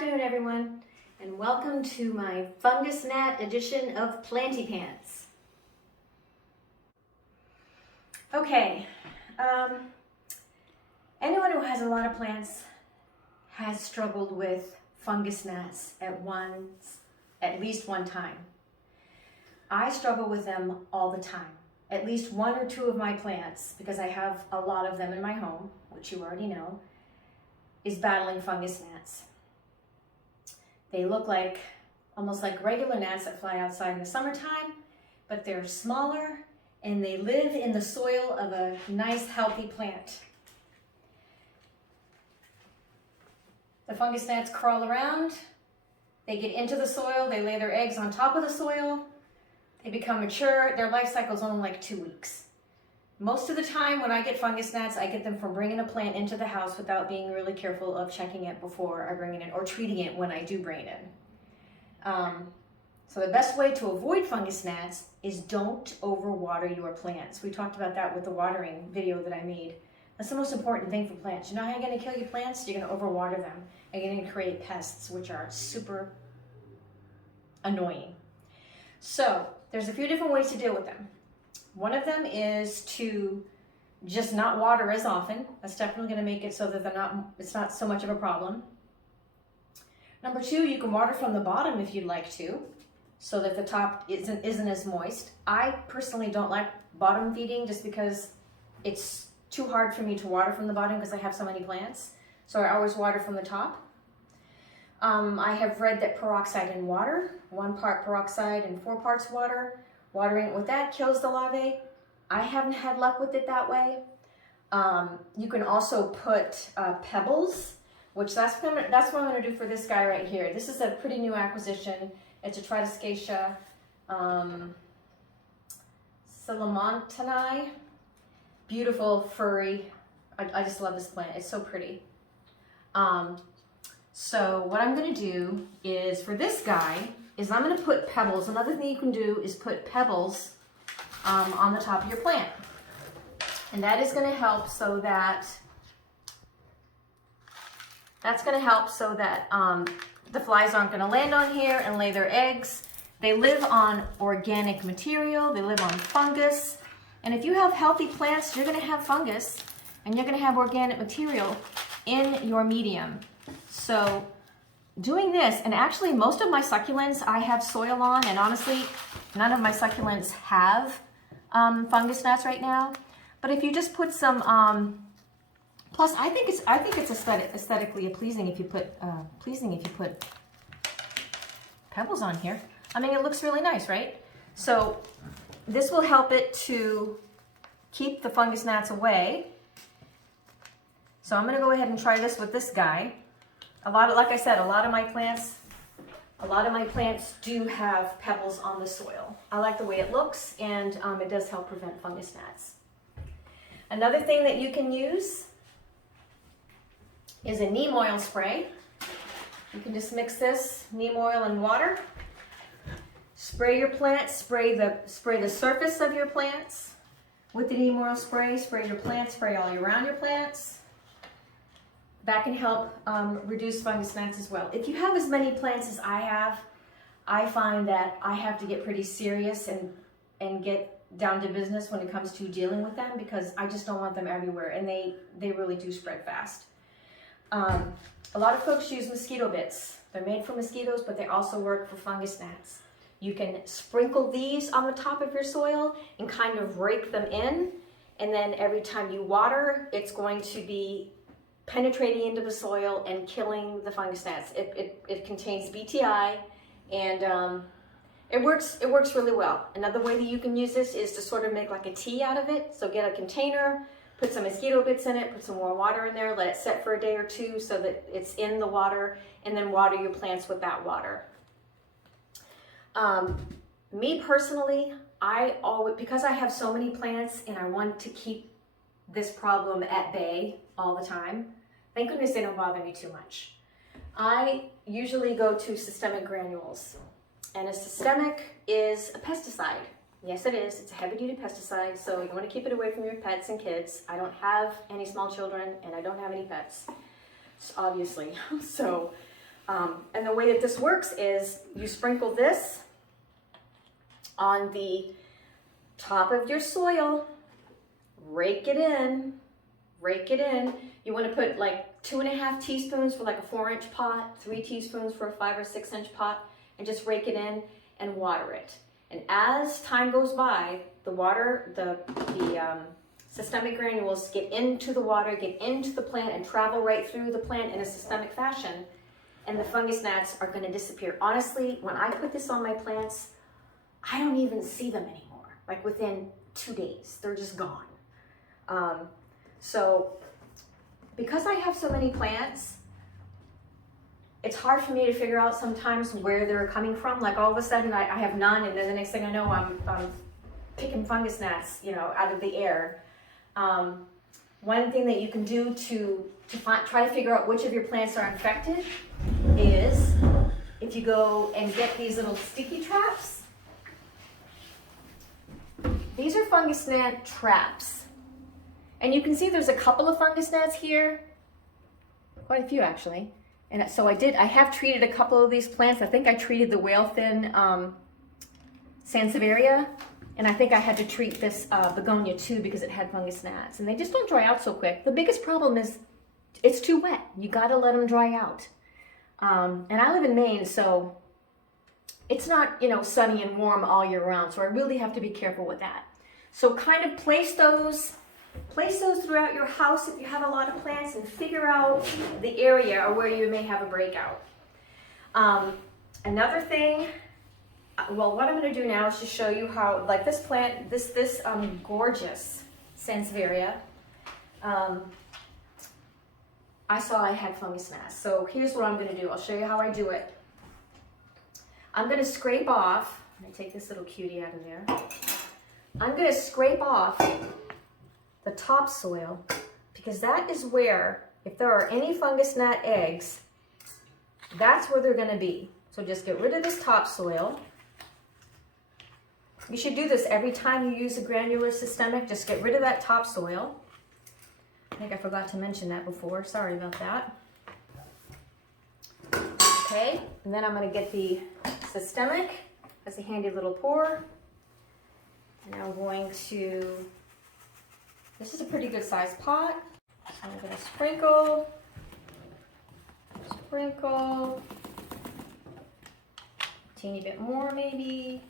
afternoon, everyone, and welcome to my Fungus Gnat edition of Planty Pants. Okay, anyone who has a lot of plants has struggled with fungus gnats at least one time. I struggle with them all the time. At least one or two of my plants, because I have a lot of them in my home, which you already know, is battling fungus gnats. They look almost like regular gnats that fly outside in the summertime, but they're smaller and they live in the soil of a nice, healthy plant. The fungus gnats crawl around, they get into the soil, they lay their eggs on top of the soil, they become mature. Their life cycle is only like 2 weeks. Most of the time when I get fungus gnats, I get them from bringing a plant into the house without being really careful of checking it before I bring it in, or treating it when I do bring it in. So the best way to avoid fungus gnats is don't overwater your plants. We talked about that with the watering video that I made. That's the most important thing for plants. You know how you're going to kill your plants? You're going to overwater them, and you're going to create pests, which are super annoying. So there's a few different ways to deal with them. One of them is to just not water as often. That's definitely going to make it so that it's not so much of a problem. Number two, you can water from the bottom if you'd like to, so that the top isn't as moist. I personally don't like bottom feeding just because it's too hard for me to water from the bottom because I have so many plants. So I always water from the top. I have read that peroxide in water, 1 part peroxide and 4 parts water, watering it with that kills the larvae. I haven't had luck with it that way. You can also put Pebbles, which that's what I'm going to do for this guy right here. This is a pretty new acquisition. It's a Tridescatia Silamontani. Beautiful, furry. I just love this plant. It's so pretty. So what I'm going to do is, for this guy, is I'm going to put Pebbles. Another thing you can do is put Pebbles on the top of your plant. And that is going to help so that, the flies aren't going to land on here and lay their eggs. They live on organic material. They live on fungus. And if you have healthy plants, you're going to have fungus and you're going to have organic material in your medium. So doing this, and actually most of my succulents I have soil on, and honestly, none of my succulents have fungus gnats right now. But if you just put some, plus I think it's aesthetically pleasing if you put Pebbles on here. I mean, it looks really nice, right? So this will help it to keep the fungus gnats away. So I'm going to go ahead and try this with this guy. Like I said, a lot of my plants do have Pebbles on the soil. I like the way it looks, and it does help prevent fungus gnats. Another thing that you can use is a neem oil spray. You can just mix this neem oil and water. Spray your plants, spray the surface of your plants with the neem oil spray. Spray your plants, spray all around your plants. That can help reduce fungus gnats as well. If you have as many plants as I have, I find that I have to get pretty serious and get down to business when it comes to dealing with them, because I just don't want them everywhere, and they really do spread fast. A lot of folks use mosquito bits. They're made for mosquitoes, but they also work for fungus gnats. You can sprinkle these on the top of your soil and kind of rake them in, and then every time you water, it's going to be penetrating into the soil and killing the fungus gnats. It contains BTI, and it works really well. Another way that you can use this is to sort of make like a tea out of it. So get a container, put some mosquito bits in it, put some more water in there, let it set for a day or two so that it's in the water, and then water your plants with that water. Me personally, because I have so many plants and I want to keep this problem at bay all the time, thank goodness they don't bother me too much. I usually go to systemic granules, and a systemic is a pesticide. Yes, it is. It's a heavy-duty pesticide, so you want to keep it away from your pets and kids. I don't have any small children, and I don't have any pets, obviously. So And the way that this works is you sprinkle this on the top of your soil, rake it in, rake it in. You want to put like 2.5 teaspoons for like a 4-inch pot, 3 teaspoons for a 5 or 6-inch pot, and just rake it in and water it. And as time goes by, the water, the systemic granules get into the water, get into the plant, and travel right through the plant in a systemic fashion, and the fungus gnats are going to disappear. Honestly, when I put this on my plants, I don't even see them anymore. Like within 2 days, they're just gone. So because I have so many plants, it's hard for me to figure out sometimes where they're coming from. Like all of a sudden I have none, and then the next thing I know, I'm picking fungus gnats, you know, out of the air. One thing that you can do to try to figure out which of your plants are infected is if you go and get these little sticky traps. These are Fungusnet Traps. And you can see there's a couple of fungus gnats here, quite a few actually. And so I have treated a couple of these plants. I think I treated the whale thin Sansevieria, and I think I had to treat this begonia too because it had fungus gnats, and they just don't dry out so quick. The biggest problem is it's too wet. You gotta let them dry out. And I live in Maine, so it's not, you know, sunny and warm all year round, so I really have to be careful with that. So kind of place those throughout your house if you have a lot of plants, and figure out the area or where you may have a breakout. Another thing, well, what I'm going to do now is just show you how, like this plant, this gorgeous Sansevieria, I saw I had fungus gnats. So here's what I'm going to do. I'll show you how I do it. I'm going to scrape off, let me take this little cutie out of there. I'm going to scrape off the topsoil, because that is where, if there are any fungus gnat eggs, that's where they're going to be. So just get rid of this topsoil. You should do this every time you use a granular systemic. Just get rid of that topsoil. I think I forgot to mention that before. Sorry about that. Okay, and then I'm going to get the systemic. That's a handy little pour. And I'm going to, this is a pretty good sized pot. So I'm going to sprinkle, a teeny bit more maybe.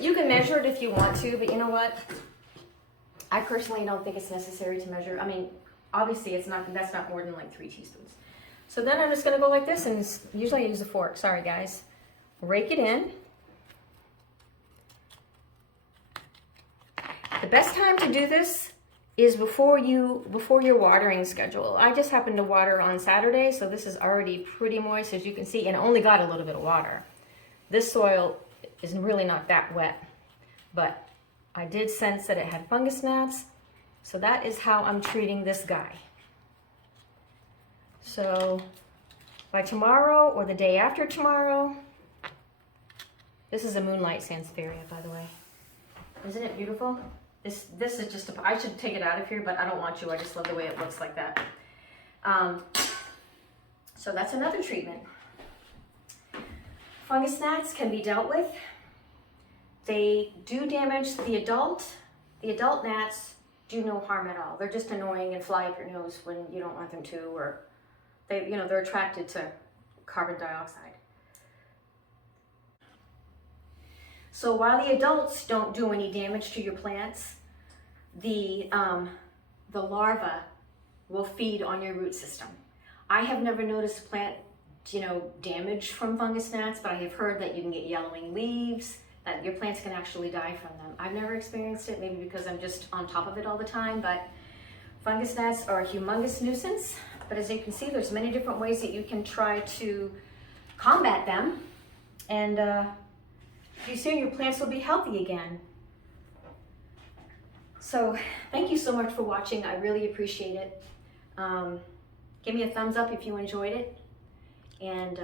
You can measure it if you want to, but you know what? I personally don't think it's necessary to measure. I mean, obviously that's not more than like 3 teaspoons. So then I'm just going to go like this, and usually I use a fork. Sorry guys. Rake it in. The best time to do this is before your watering schedule. I just happened to water on Saturday, so this is already pretty moist, as you can see, and only got a little bit of water. This soil is really not that wet, but I did sense that it had fungus gnats, so that is how I'm treating this guy. So by tomorrow or the day after tomorrow, this is a moonlight Sansevieria, by the way. Isn't it beautiful? This is just I should take it out of here, but I don't want to. I just love the way it looks like that. So that's another treatment. Fungus gnats can be dealt with. They do damage the adult. The adult gnats do no harm at all. They're just annoying and fly up your nose when you don't want them to, or they're attracted to carbon dioxide. So while the adults don't do any damage to your plants, the larvae will feed on your root system. I have never noticed a plant, damaged from fungus gnats, but I have heard that you can get yellowing leaves, that your plants can actually die from them. I've never experienced it, maybe because I'm just on top of it all the time, but fungus gnats are a humongous nuisance. But as you can see, there's many different ways that you can try to combat them, and pretty soon your plants will be healthy again. So thank you so much for watching. I really appreciate it. Give me a thumbs up if you enjoyed it, and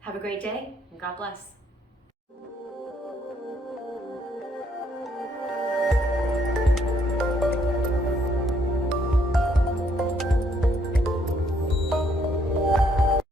have a great day, and God bless.